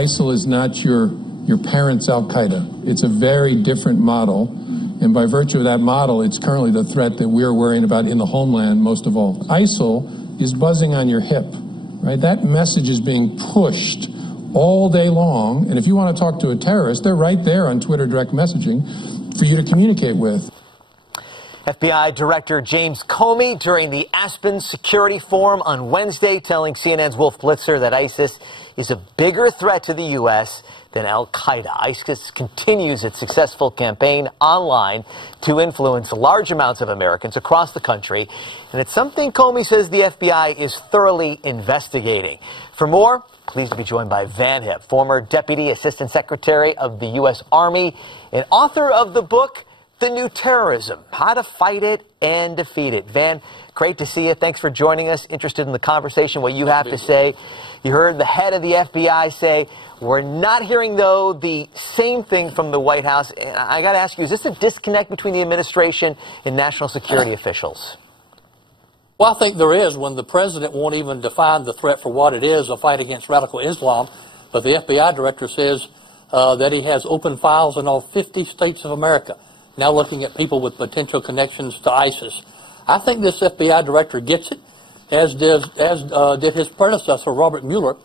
ISIL is not your parents' Al-Qaeda. It's a very different model, and by virtue of that model, it's currently the threat that we're worrying about in the homeland most of all. ISIL is buzzing on your hip, right? That message is being pushed all day long, and if you want to talk to a terrorist, they're right there on Twitter direct messaging for you to communicate with. FBI Director James Comey during the Aspen Security Forum on Wednesday telling CNN's Wolf Blitzer that ISIS is a bigger threat to the U.S. than Al-Qaeda. ISIS continues its successful campaign online to influence large amounts of Americans across the country, and it's something Comey says the FBI is thoroughly investigating. For more, pleased to be joined by Van Hipp, former Deputy Assistant Secretary of the U.S. Army and author of the book, The New Terrorism, How to Fight It and Defeat It. Van, great to see you. Thanks for joining us. Interested in the conversation, what you have to say. You heard the head of the FBI say, we're not hearing, though, the same thing from the White House. And I got to ask you, is this a disconnect between the administration and national security officials? Well, I think there is when the president won't even define the threat for what it is, a fight against radical Islam. But the FBI director says that he has open files in all 50 states of America, now looking at people with potential connections to ISIS. I think this FBI director gets it, as did his predecessor, Robert Mueller,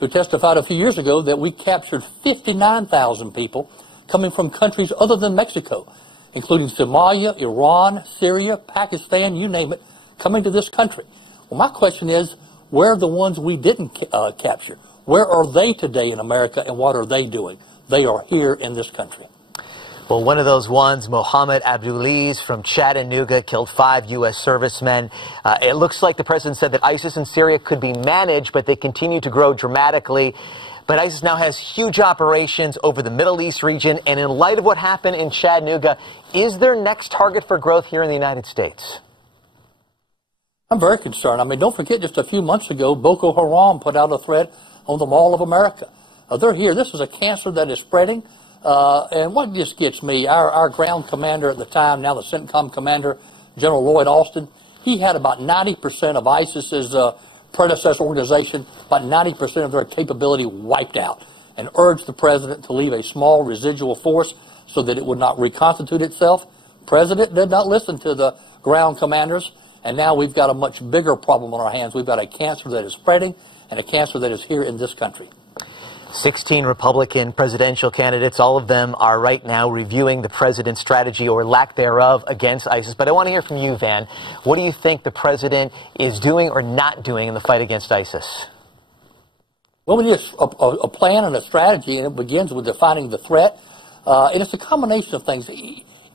who testified a few years ago that we captured 59,000 people coming from countries other than Mexico, including Somalia, Iran, Syria, Pakistan, you name it, coming to this country. Well, my question is, where are the ones we didn't capture? Where are they today in America, and what are they doing? They are here in this country. Well, one of those ones, Mohammed Abdullah from Chattanooga, killed 5 U.S. servicemen. It looks like the president said that ISIS in Syria could be managed, but they continue to grow dramatically. But ISIS now has huge operations over the Middle East region. And in light of what happened in Chattanooga, is their next target for growth here in the United States? I'm very concerned. I mean, don't forget, just a few months ago, Boko Haram put out a threat on the Mall of America. They're here. This is a cancer that is spreading. And what just gets me, our ground commander at the time, now the CENTCOM commander, General Lloyd Austin, he had about 90% of ISIS's predecessor organization, about 90% of their capability wiped out, and urged the president to leave a small residual force so that it would not reconstitute itself. The president did not listen to the ground commanders, and now we've got a much bigger problem on our hands. We've got a cancer that is spreading and a cancer that is here in this country. 16 Republican presidential candidates, all of them are right now reviewing the president's strategy or lack thereof against ISIS. But I want to hear from you, Van. What do you think the president is doing or not doing in the fight against ISIS? Well, we need a plan and a strategy, and it begins with defining the threat. And it's a combination of things.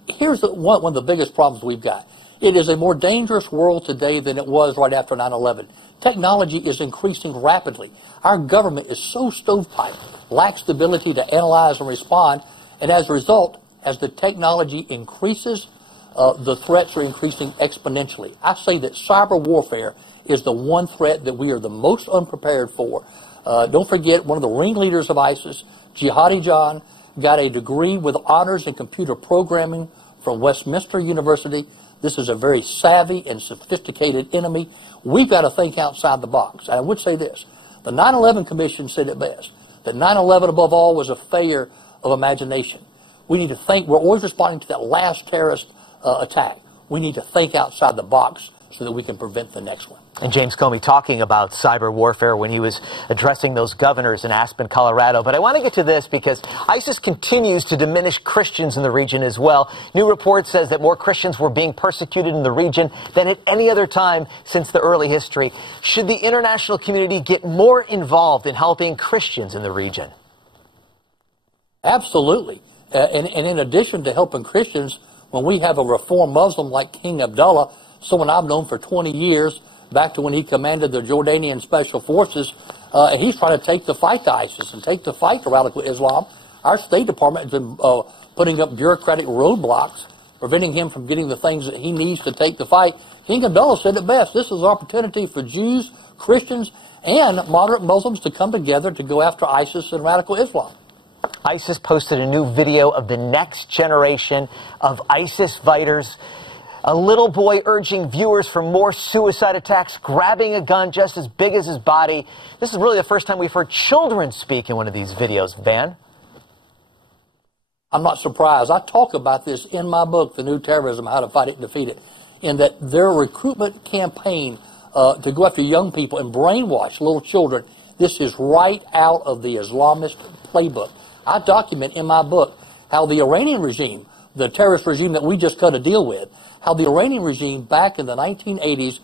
Here's one of the biggest problems we've got. It is a more dangerous world today than it was right after 9/11. Technology is increasing rapidly. Our government is so stovepipe, lacks the ability to analyze and respond, and as a result, as the technology increases, the threats are increasing exponentially. I say that cyber warfare is the one threat that we are the most unprepared for. Don't forget, one of the ringleaders of ISIS, Jihadi John, got a degree with honors in computer programming from Westminster University. This is a very savvy and sophisticated enemy. We've got to think outside the box. And I would say this. The 9/11 Commission said it best, that 9/11 above all was a failure of imagination. We need to think. We're always responding to that last terrorist attack. We need to think outside the box so that we can prevent the next one. And James Comey talking about cyber warfare when he was addressing those governors in Aspen, Colorado. But I want to get to this because ISIS continues to diminish Christians in the region as well. New report says that more Christians were being persecuted in the region than at any other time since the early history. Should the international community get more involved in helping Christians in the region? Absolutely. And in addition to helping Christians, when we have a reformed Muslim like King Abdullah, someone I've known for 20 years, back to when he commanded the Jordanian Special Forces, he's trying to take the fight to ISIS and take the fight to radical Islam. Our State Department has been putting up bureaucratic roadblocks, preventing him from getting the things that he needs to take the fight. King Abdullah said it best. This is an opportunity for Jews, Christians, and moderate Muslims to come together to go after ISIS and radical Islam. ISIS posted a new video of the next generation of ISIS fighters A little boy urging viewers for more suicide attacks, grabbing a gun just as big as his body. This is really the first time we've heard children speak in one of these videos, Van. I'm not surprised. I talk about this in my book, The New Terrorism, How to Fight It and Defeat It, in that their recruitment campaign to go after young people and brainwash little children, this is right out of the Islamist playbook. I document in my book how the Iranian regime, the terrorist regime that we just cut a deal with, how the Iranian regime back in the 1980s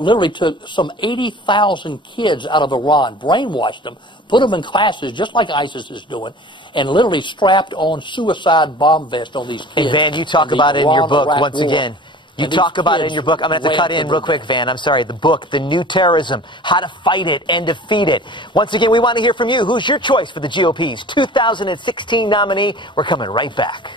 literally took some 80,000 kids out of Iran, brainwashed them, put them in classes just like ISIS is doing, and literally strapped on suicide bomb vests on these kids. And Van, you talk about it in your book once again. You talk about it in your book. I'm going to have to cut in real quick, Van. I'm sorry. The book, The New Terrorism, How to Fight It and Defeat It. Once again, we want to hear from you. Who's your choice for the GOP's 2016 nominee? We're coming right back.